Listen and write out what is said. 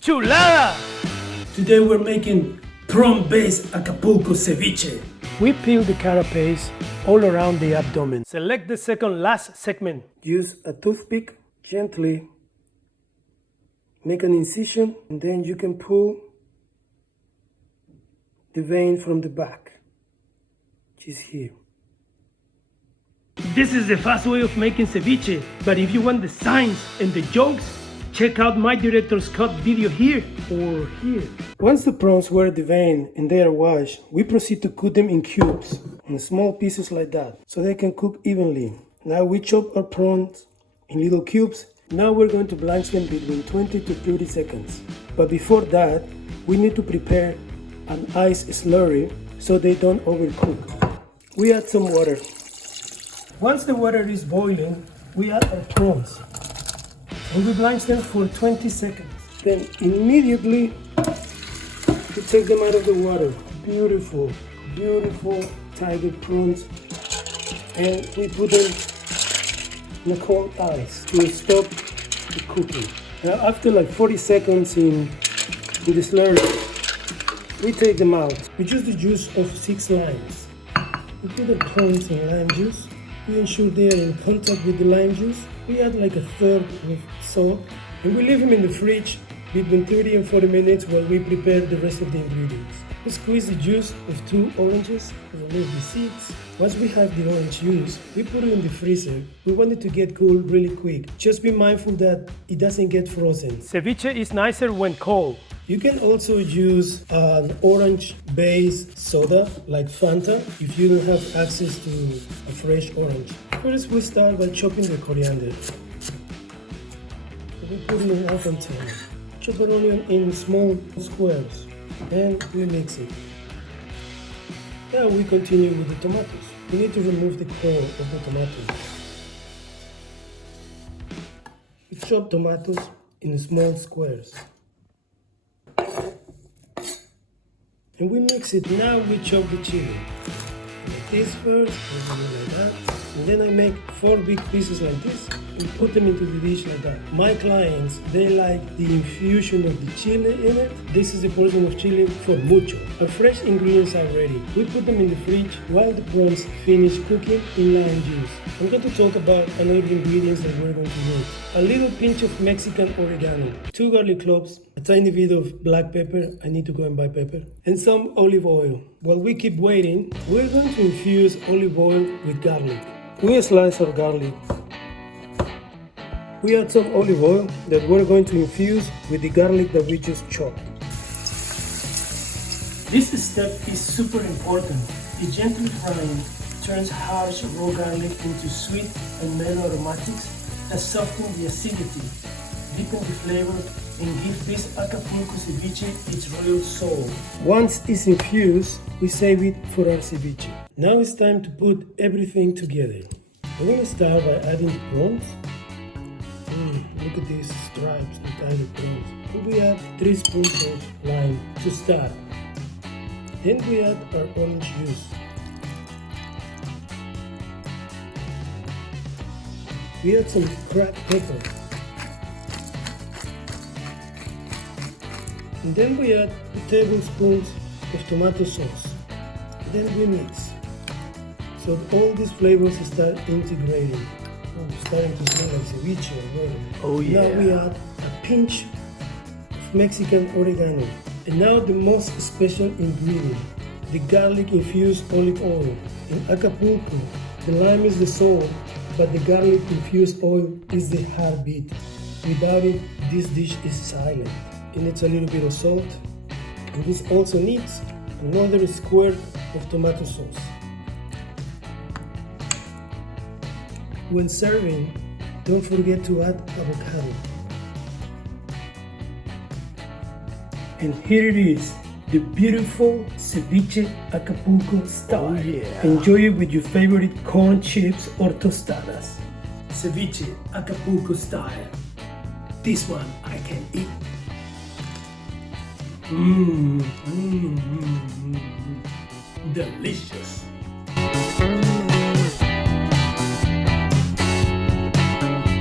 Chulada! Today we're making prawn-based Acapulco Ceviche. We peel the carapace all around the abdomen. Select the second last segment. Use a toothpick, gently make an incision, and then you can pull the vein from the back, which is here. This is the fast way of making ceviche, but if you want the science and the jokes, check out my director's cut video here or here. Once the prawns were deveined and they are washed, we proceed to cut them in cubes, in small pieces like that, so they can cook evenly. Now we chop our prawns in little cubes. Now we're going to blanch them between 20 to 30 seconds. But before that, we need to prepare an ice slurry so they don't overcook. We add some water. Once the water is boiling, we add our prawns and we blanch them for 20 seconds. Then immediately we take them out of the water. Beautiful, beautiful tiger prawns, and we put them in the cold ice to stop the cooking. Now after like 40 seconds in the slurry, we take them out. We use the juice of 6 limes. We put the prawns in lime juice. We ensure they are in contact with the lime juice. We add like a third of salt, and we leave them in the fridge between 30 and 40 minutes while we prepare the rest of the ingredients. We squeeze the juice of 2 oranges, remove the seeds. Once we have the orange juice, we put it in the freezer. We want it to get cool really quick. Just be mindful that it doesn't get frozen. Ceviche is nicer when cold. You can also use an orange-based soda like Fanta if you don't have access to a fresh orange. First, we start by chopping the coriander. We put it in our container. Chop an onion in small squares and we mix it. Now we continue with the tomatoes. We need to remove the core of the tomatoes. We chop tomatoes in small squares. And we mix it. Now we chop the chili. Like this first, like that. And then I make 4 big pieces like this and put them into the dish like that. My clients, they like the infusion of the chili in it. This is a portion of chili for Mucho. Our fresh ingredients are ready. We put them in the fridge while the prawns finish cooking in lime juice. I'm going to talk about another ingredients that we're going to use. A little pinch of Mexican oregano, 2 garlic cloves, a tiny bit of black pepper, I need to go and buy pepper, and some olive oil. While we keep waiting, we're going to infuse olive oil with garlic. We slice our garlic. We add some olive oil that we're going to infuse with the garlic that we just chopped. This step is super important. The gentle frying turns harsh raw garlic into sweet and mellow aromatics that soften the acidity, deepen the flavor, and give this Acapulco ceviche its royal soul. Once it's infused, we save it for our ceviche. Now it's time to put everything together. We're going to start by adding the prawns. Look at these stripes, the tiger prawns. And we add 3 spoons of lime to start. Then we add our orange juice. We add some cracked pepper. And then we add 2 tablespoons of tomato sauce. Then we mix. So all these flavors start integrating. Starting to smell like ceviche already. Oh yeah. Now we add a pinch of Mexican oregano. And now the most special ingredient, the garlic-infused olive oil. In Acapulco, the lime is the soul, but the garlic-infused oil is the heartbeat. Without it, this dish is silent. It needs a little bit of salt, and this also needs another squirt of tomato sauce. When serving, don't forget to add avocado. And here it is, the beautiful ceviche Acapulco style. Oh yeah. Enjoy it with your favorite corn chips or tostadas. Ceviche Acapulco style. This one I can eat. Delicious.